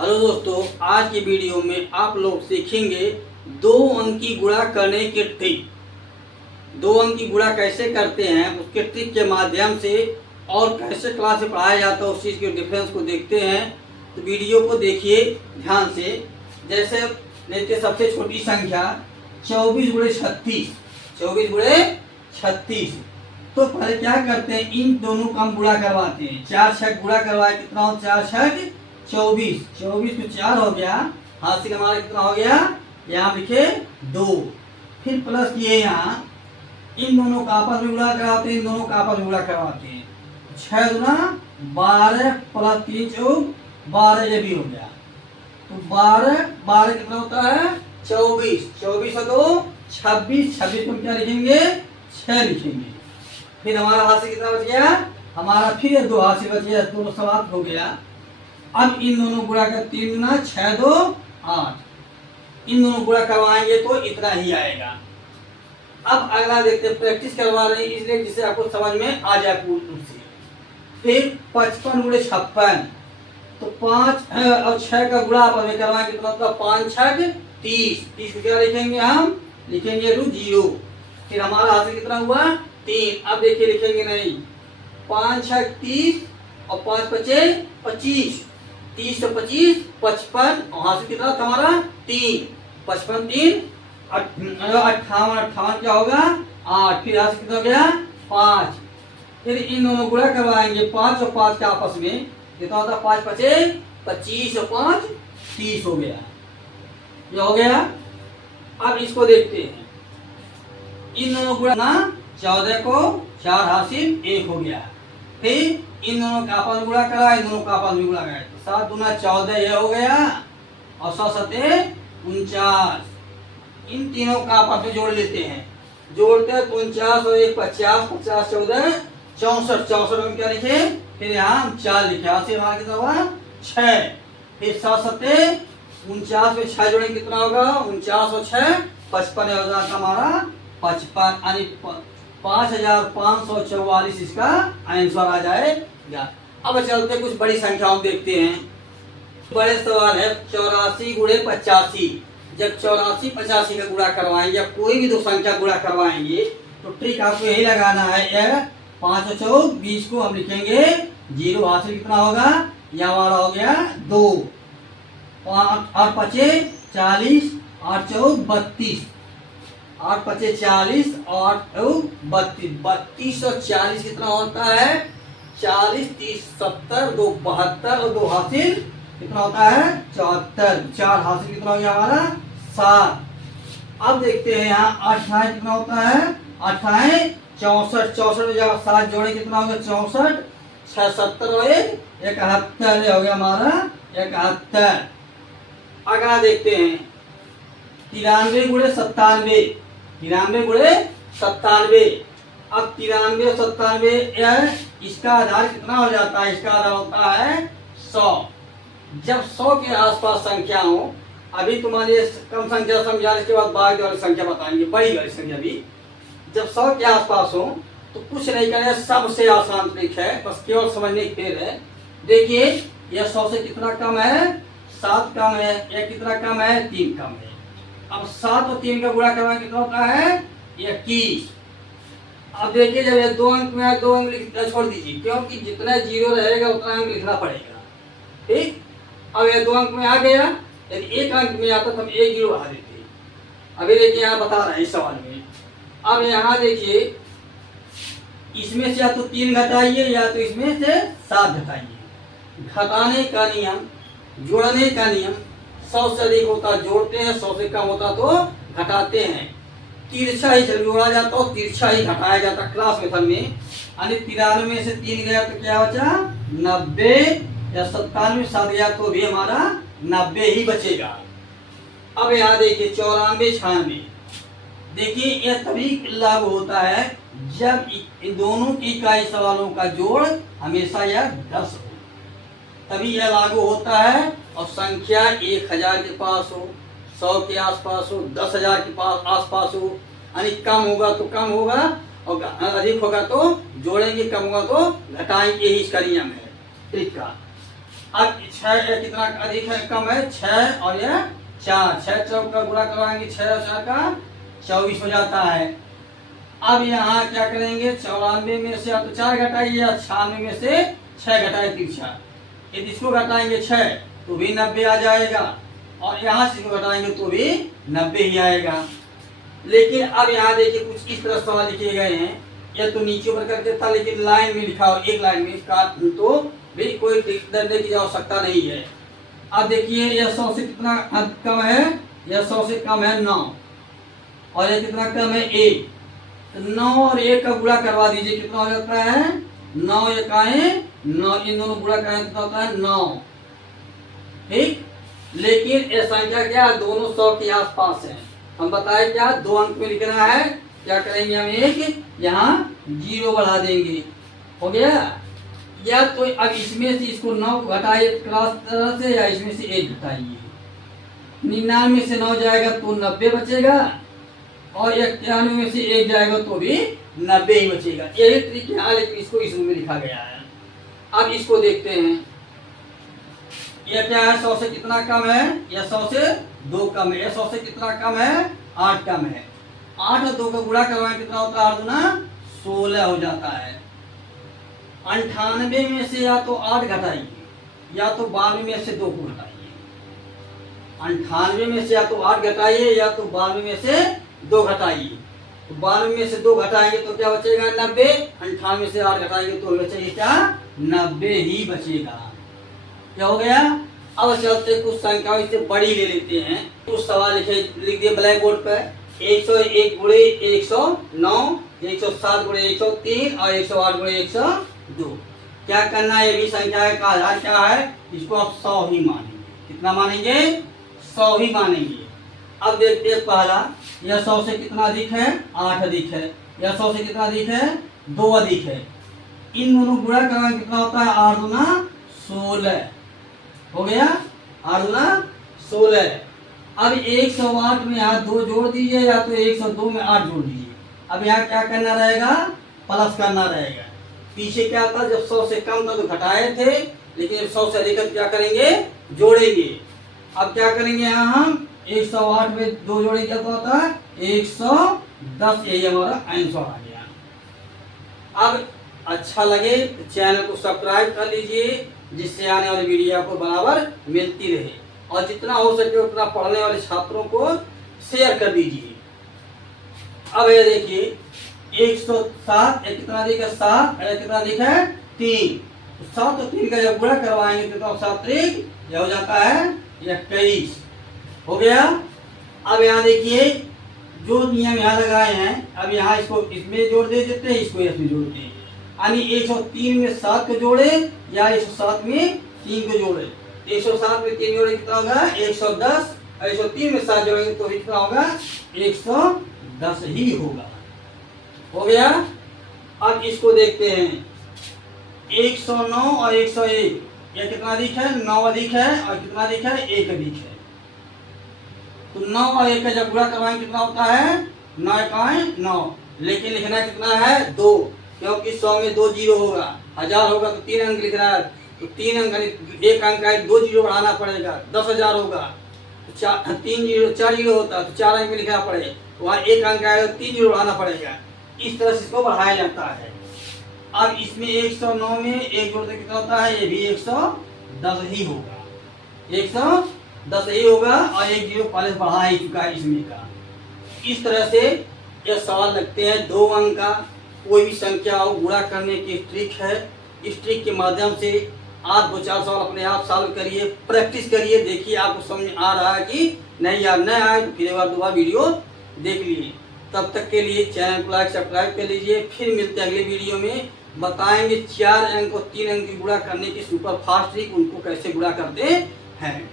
Hello दोस्तों, आज की वीडियो में आप लोग सीखेंगे दो अंक की गुणा करने के ट्रिक। दो अंक की गुणा कैसे करते हैं उसके ट्रिक के माध्यम से और कैसे क्लास में पढ़ाया जाता है उस चीज़ के डिफरेंस को देखते हैं। तो वीडियो को देखिए ध्यान से। जैसे लेते सबसे छोटी संख्या 24 गुणे 36। 24 गुणे 36। तो पहले क्या करते हैं, इन दोनों का हम गुणा करवाते हैं। 4 6 गुणा करवाए, कितना हो 4 6 24। 24 को 4 हो गया, हाथ से हमारा कितना हो गया, यहाँ लिखे 2। फिर प्लस किए, यहाँ इन दोनों का आपस में गुणा करवाते हैं, इन दोनों का आपस में गुणा करवाते हैं। 6 गुना 12 प्लस 3 चौक 12, ये भी हो गया। तो 12 12 कितना होता है 24। 24 और 2 26। 26 को क्या लिखेंगे 6 लिखेंगे। फिर हमारा हाथ से कितना बच गया, हमारा फिर 2 हाथ से बच गया, दोनों समाप्त हो गया। अब इन दोनों गुणा कर 3 गुना 6 2 8। इन दोनों गुणा करवाएंगे तो इतना ही आएगा। अब अगला देखते हैं, प्रैक्टिस करवा रहे हैं इसलिए जिससे आपको समझ में आ जाए पूर्ण रूप से। फिर 55 गुणे 56। तो 5 और 6 का गुणा आपस में करवाएंगे तो मतलब 5 6 30। 30 को क्या लिखेंगे, हम लिखेंगे 0। फिर हमारा हाथ से कितना हुआ 3। अब देखिए लिखेंगे नहीं, 5 6 30 और 5 5 25। 30 से 25 55 और हाथ से कितना था हमारा 3। 55 3 58। 58 क्या होगा 8। फिर हाथ से कितना हो गया 5। फिर इन दोनों गुणा करवाएंगे, 5 और 5 के आपस में कितना होता है 5 5 25 और 5 30 हो गया। ये हो गया। अब इसको देखते हैं, इन दोनों गुणा 14 को 4 हासिल 1 हो गया। फिर इन दोनों का आपस में गुणा करा, इन दोनों का आपस में गुणा करा, 7 दूना 14 ये हो गया और 7 7 49। इन तीनों का आपस में जोड़ लेते हैं, जोड़ते हैं 49 और 1 50, 50 14 64। 64 में क्या लिखे, फिर यहाँ हम 4 लिखे, यहाँ से हमारा कितना हुआ 6। फिर 7 7 49 में 6 जोड़ेंगे कितना होगा 49 और 6 55 होगा हमारा 55, यानी 5544 इसका आंसर आ जाएगा। अब चलते कुछ बड़ी संख्याओं देखते हैं। बड़े सवाल है 84 गुणे 85। जब 84 85 का गुणा करवाएंगे या कोई भी दो संख्या गुणा करवाएंगे तो ट्रिक आपको यही लगाना है। यह 5 और 4 20 को हम लिखेंगे 0, हाथ से कितना होगा, यह हमारा हो गया 2। 8 5 40 8 4 32। 8 5 40 और 32। 32 और 40 कितना होता है 40 30 70 2 72 और 2 हासिल कितना होता है 74। 4 हासिल कितना हो गया हमारा 7। अब देखते हैं यहाँ 28 कितना होता है 28 64। 64 में जब 7 जोड़े कितना हो गया 64। 6 70 और 1 71 हो गया हमारा 71। अगला देखते हैं 93 गुणे 97। 93 गुणे 97। अब 93 और 97 इसका आधार कितना हो जाता है, इसका आधार होता है 100। जब 100 के आसपास संख्या हो, अभी तुम्हारी कम संख्या समझाने के बाद बाकी वाली संख्या बताएंगे, बड़ी वाली संख्या भी। जब 100 के आसपास हो तो कुछ नहीं करें, सबसे आसान ट्रिक है, बस केवल समझने की देर है। देखिए यह 100 से कितना कम है 7 कम है, यह कितना कम है 3 कम है। अब 7 और 3 का गुणा करवाएं कितना होता है 21। अब देखिए जब ये 2 अंक में है 2 अंक छोड़ दीजिए, क्योंकि जितना 0 रहेगा उतना अंक लिखना पड़ेगा। ठीक, अब ये 2 अंक में आ गया, यदि 1 अंक में आता तो हम 1 0 बढ़ा देते। अभी देखिए यहाँ बता रहे हैं इस सवाल में। अब यहाँ देखिए इसमें से या तो 3 घटाइए या तो इसमें से 7 घटाइए। घटाने का नियम, जोड़ने का नियम, 100 से अधिक होता जोड़ते हैं, 100 से कम होता तो घटाते हैं। तिरछा ही जोड़ा जाता और तिरछा ही घटाया जाता क्लास मेथड में। यानी 93 में से 3 गया तो क्या बचा 90, या 97 7 गया तो भी हमारा 90 ही बचेगा। अब यहाँ देखिए 94 96। देखिए यह तभी लागू होता है जब इन दोनों की इकाई सवालों का जोड़ हमेशा यह 10 हो, तभी यह लागू होता है। और संख्या 1000 के पास हो, 100 के आसपास हो, 10,000 के पास आसपास हो, यानी कम होगा तो कम होगा और अधिक होगा तो जोड़ेंगे, कम होगा तो घटाएंगे, यही इसका नियम है ट्रिक का। अब 6 कितना अधिक है कम है 6 और ये 4, 6 चौक का गुणा करवाएंगे 6 और 4 का 24 हो जाता है। अब यहाँ क्या करेंगे 94 में से आप तो 4 घटाइए या 96 में से 6 घटाए तिरछा, यदि इसको घटाएंगे 6 तो भी 90 आ जाएगा और यहाँ से इसको घटाएंगे तो भी 90 ही आएगा। लेकिन अब यहाँ देखिए कुछ इस तरह सवाल लिखे गए हैं, या तो नीचे ऊपर करके था लेकिन लाइन में लिखा हो, एक लाइन में काट तो भी कोई डरने की आवश्यकता नहीं है। अब देखिए यह 100 से कितना कम है, यह 100 से कम है 9 और यह कितना कम है 1, तो 9 और 1 का गुणा करवा दीजिए, कितना हो जाता है 9 एकाएं 9, इन दोनों गुणा करें कितना होता है 9, ठीक। लेकिन ये संख्या क्या दोनों 100 के आसपास है, हम बताए क्या 2 अंक में लिखना है, क्या करेंगे हम एक यहाँ 0 बढ़ा देंगे, हो गया। या तो अब इसमें से इसको 9 को घटाइए क्रॉस तरह से, या इसमें से 1 घटाइए, 99 से 9 जाएगा तो 90 बचेगा और 91 में से 1 जाएगा तो भी 90 ही बचेगा। यही तरीके है, लेकिन इसको इस रूप में लिखा गया है। अब इसको देखते हैं, यह क्या है 100 से कितना कम है, यह 100 से 2 कम है, यह 100 से कितना कम है 8 कम है, 8 और 2 का गुणा करवाएं कितना होता है 8 दूना 16 हो जाता है। 98 में से या तो 8 घटाइए या तो 92 में से 2 को घटाइए, 98 में से या तो 8 घटाइए या तो 92 में से 2 घटाइए, तो 92 में से 2 घटाएंगे तो क्या बचेगा 90, 98 में से 8 घटाएंगे तो बचेगा क्या 90 ही बचेगा। क्या हो गया। अब चलते कुछ संख्याओं से बड़ी ले लेते हैं, कुछ सवाल लिख दिए ब्लैक बोर्ड पर, 101 गुणे 109, 107 गुणे 103 और 108 गुणे 102। क्या करना है, ये भी संख्या का आधार क्या है, इसको आप 100 ही मानेंगे, कितना मानेंगे 100 ही मानेंगे। अब देखते हैं पहला, यह 100 से कितना अधिक है 8 अधिक है, यह 100 से कितना अधिक है 2 अधिक है, इन दोनों गुणा करना कितना होता है 8 दूना 16 हो गया, 8 दूना 16। अब 108 में यहाँ 2 जोड़ दीजिए या तो 102 में 8 जोड़ दीजिए। अब यहाँ क्या करना रहेगा प्लस करना रहेगा, पीछे क्या था जब 100 से कम था तो घटाए थे, लेकिन 100 से अधिक क्या करेंगे जोड़ेंगे। अब क्या करेंगे यहाँ हम 108 में 2 जोड़ेंगे क्या होता है 110, यही हमारा आंसर आ गया। अब अच्छा लगे तो चैनल को सब्सक्राइब कर लीजिए, जिससे आने वाली वीडियो आपको बराबर मिलती रहे, और जितना हो सके उतना पढ़ने वाले छात्रों को शेयर कर दीजिए। अब ये देखिए 107 कितना अधिक है 7, कितना अधिक है 3, 7 और 3 का जब गुणा करवाएंगे तो 7 3 यह हो जाता है 21 हो गया। अब यहाँ देखिए जो नियम यहाँ लगाए हैं, अब यहाँ इसको इसमें जोड़ दे देते हैं, इसको इसमें जोड़ते हैं, यानी 103 में 7 को जोड़े या 107 में 3 को जोड़े, 107 में 3 जोड़े कितना होगा 110, 103 में 7 जोड़ेंगे तो कितना होगा 110 ही होगा, हो गया। अब इसको देखते हैं 109 और 101, यह कितना अधिक है 9 अधिक है और कितना अधिक है 1 अधिक है, तो 9 और 1 का जब गुणा करवाएंगे कितना होता है 9 एकाएं 9, लेकिन लिखना कितना है 2, क्योंकि 100 में 2 जीरो होगा, 1000 होगा तो 3 अंक लिखना है, तो 3 अंक एक अंक का 2 जीरो बढ़ाना पड़ेगा, 10,000 होगा तो 3 जीरो 4 जीरो होता तो 4 अंक में लिखना पड़ेगा, वहाँ 1 अंक आएगा तो 3 जीरो बढ़ाना पड़ेगा, इस तरह से इसको बढ़ाया जाता है। अब इसमें 109 में 1 जोड़ते कितना होता है, ये भी 110 ही होगा, 110 ही होगा और 1 जीरो पहले बढ़ा ही चुका है इसमें का। इस तरह से यह सवाल लगते हैं 2 अंक का, कोई भी संख्या हो गुणा करने की ट्रिक है, इस ट्रिक के माध्यम से आप 2-4 सवाल अपने आप सॉल्व करिए, प्रैक्टिस करिए, देखिए आपको समझ आ रहा है कि नहीं, या नहीं आए तो फिर एक बार दोबारा वीडियो देख लीजिए। तब तक के लिए चैनल को लाइक सब्सक्राइब कर लीजिए, फिर मिलते हैं अगले वीडियो में, बताएंगे 4 अंक और 3 अंक की गुणा करने की सुपर फास्ट ट्रिक, उनको कैसे गुणा करते हैं।